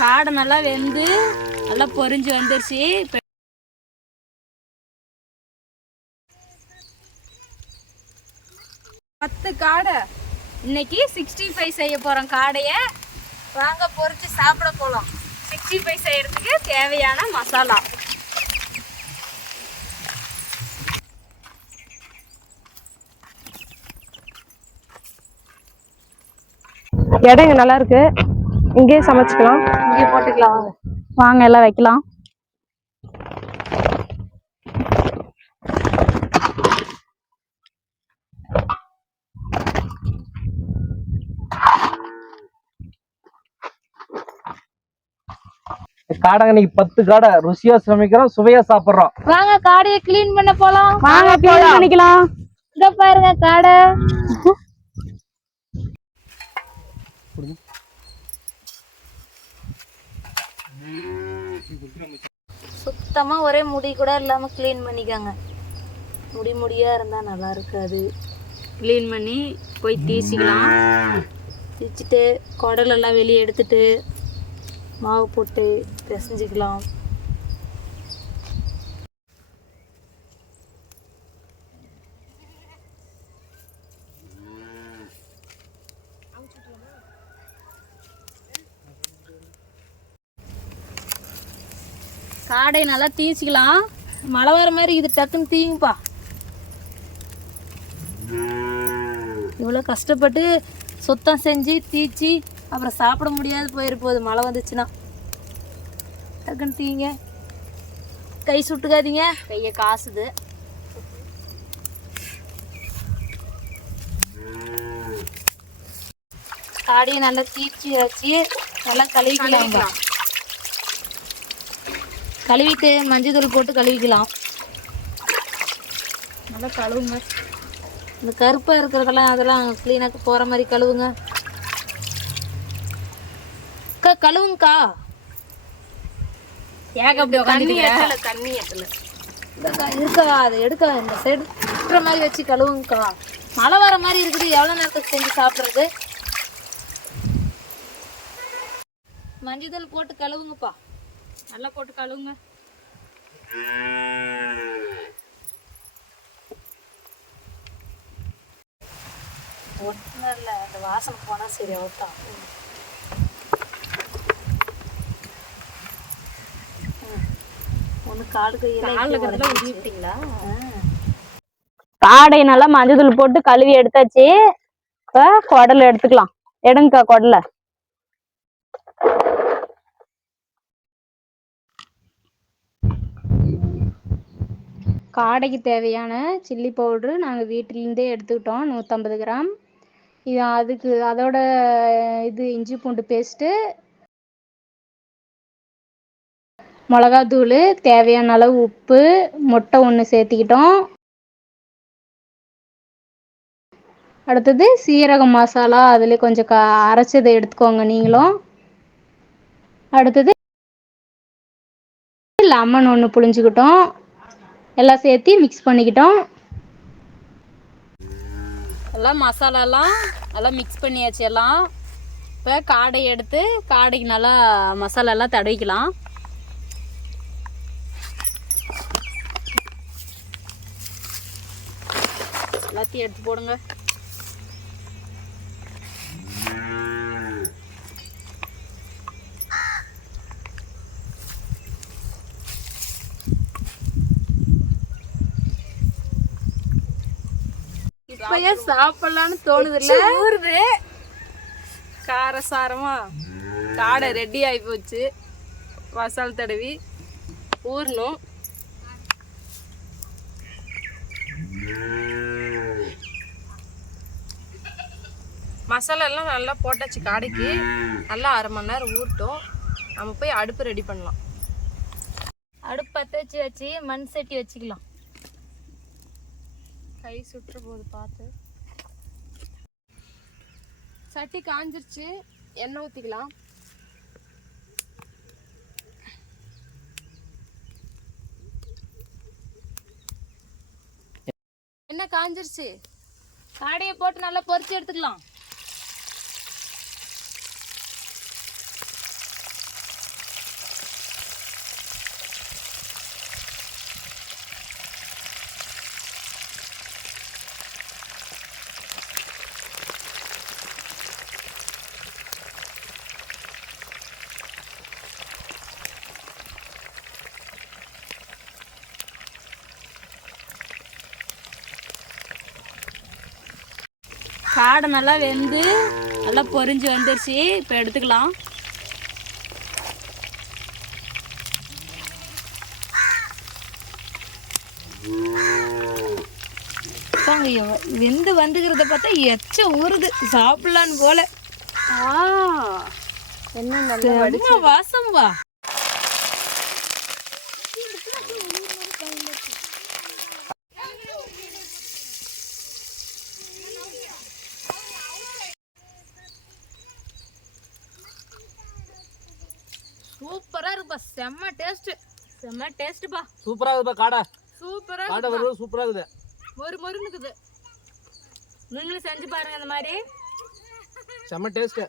காடை நல்லா வெந்து நல்லா பொரிஞ்சு வந்துருச்சு. இப்போ 10 காடை இன்னைக்கு 65 செய்ய போகிறோம். காடையை வாங்க பொரிச்சு சாப்பிட போகலாம். 65 செய்யறதுக்கு தேவையான மசாலா இடம் இங்கே நல்லா இருக்கு. இங்கேயே சமைச்சிக்கலாம், இங்கேயே போட்டுக்கலாம். வாங்க எல்லாம் வைக்கலாம். காடைங்க இன்னைக்கு 10 காடை ருசியா சமைக்கிறோம், சுவையா சாப்பிடுறோம். வாங்க காடையை கிளீன் பண்ண போலாம். வாங்க கிளீன் பண்ணிக்கலாம். இத பாருங்க காடை. சுத்தமா ஒரே முடி கூட இல்லாம கிளீன் பண்ணிக்கோங்க. முடியா இருந்தா நல்லா இருக்காது. கிளீன் பண்ணி போய் தீச்சிக்கலாம். தீச்சிட்டு குடலெல்லாம் வெளியே எடுத்துட்டு மாவு போட்டு பிசைஞ்சிக்கலாம். காடை நல்லா தீச்சிக்கலாம். மழை வர மாதிரி இது டக்குன்னு தீங்குப்பா. இவ்வளோ கஷ்டப்பட்டு சுத்தம் செஞ்சு தீச்சி அப்புறம் சாப்பிட முடியாது போயிருப்போது. மழை வந்துச்சுன்னா டக்குன்னு தீங்க. கை சுட்டுக்காதீங்க, கையை காசுது. காடையை நல்லா தீச்சி வச்சு நல்லா கழுவிக்கலாம். கழுவிட்டு மஞ்சள் தூள் போட்டு கழுவிக்கலாம். நல்லா கழுவுங்க. இந்த கருப்பாக இருக்கிறதெல்லாம் அதெல்லாம் க்ளீனாக போகிற மாதிரி கழுவுங்க. அக்கா கழுவுங்கக்கா. ஏக அப்படி தண்ணி ஏற்றல இருக்கா, அதை எடுக்க இந்த சைடு சுட்டுற மாதிரி வச்சு கழுவுங்கக்கா. மழை வர மாதிரி இருக்குது. எவ்வளோ நேரத்துக்கு செஞ்சு சாப்பிட்றது? மஞ்சள் தூள் போட்டு கழுவுங்கப்பா. நல்லா போட்டு கழுவுங்க. ஒன்றும் இல்லை, அந்த வாசனை போனால் சரி அவ்வளோதான். ஒன்று காடு கையில் விட்டீங்களா? காடை நல்லா மஞ்சள் தூள் போட்டு கழுவி எடுத்தாச்சு. இப்போ குடலை எடுத்துக்கலாம். எடுங்கக்கா குடலை. காடைக்கு தேவையான சில்லி பவுட்ரு நாங்கள் வீட்டிலேருந்தே எடுத்துக்கிட்டோம், 150 கிராம். இது அதோட இஞ்சி பூண்டு பேஸ்ட்டு, மிளகாத்தூள், தேவையான அளவு உப்பு, முட்டை 1 சேர்த்திக்கிட்டோம். அடுத்தது சீரகம் மசாலா, அதில் கொஞ்சம் அரைச்சதை எடுத்துக்கோங்க நீங்களும். அடுத்தது லெமன் 1 புழிஞ்சுக்கிட்டோம். எல்லாம் சேர்த்து மிக்ஸ் பண்ணிக்கிட்டோம். எல்லாம் மசாலாலாம் நல்லா மிக்ஸ் பண்ணியாச்சு எல்லாம். இப்போ காடை எடுத்து காடைக்கு நல்லா மசாலாலாம் தடவிக்கலாம். எல்லாத்தையும் எடுத்து போடுங்க. இப்பயே சாப்பிடலான்னு தோணுது இல்ல? ஊறுது. காரசாரமா காடை ரெடி ஆகி போச்சு. மசால் தடவி ஊறணும். மசாலா எல்லாம் நல்லா போட்டாச்சு. காடைக்கு நல்லா 1/2 மணி நேரம் ஊறட்டும். நம்ம போய் அடுப்பு ரெடி பண்ணலாம். அடுப்பு பற்ற வச்சு மண் சட்டி வச்சுக்கலாம். கை சுற்றுற போது பார்த்து. சட்டி காஞ்சிருச்சு, எண்ணெய் ஊற்றிக்கலாம். எண்ணெய் காஞ்சிருச்சு. காடையை போட்டு நல்லா பொரிச்சு எடுத்துக்கலாம். காடை நல்லா வெந்து நல்லா பொரிஞ்சு வந்துருச்சு. இப்போ எடுத்துக்கலாம். வெந்து வந்துக்கிறத பார்த்தா எச்ச ஊறுது, சாப்பிடலான்னு போல. என்ன வாசம் வா. சூப்பரா இருக்குப்பா, செம்ம டேஸ்ட். செம்ம டேஸ்ட்டுப்பா. சூப்பரா இருக்குப்பா காடை. சூப்பரா காடை வறுவல் சூப்பரா இருக்குது. மொறு மொறுன்னு இருக்குது. நீங்களும் செஞ்சு பாருங்க இந்த மாதிரி. செம்ம டேஸ்ட்.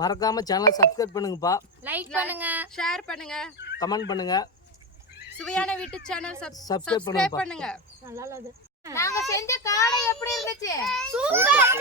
மறக்காம சேனலை சப்ஸ்கிரைப் பண்ணுங்கப்பா. லைக் பண்ணுங்க, ஷேர் பண்ணுங்க, கமெண்ட் பண்ணுங்க. சுவையான வீட்டு சேனல் சப்ஸ்கிரைப் பண்ணுங்க. நல்லா இல்லாது. நாங்க செஞ்ச காடை எப்படி இருந்துச்சு? சூப்பர்.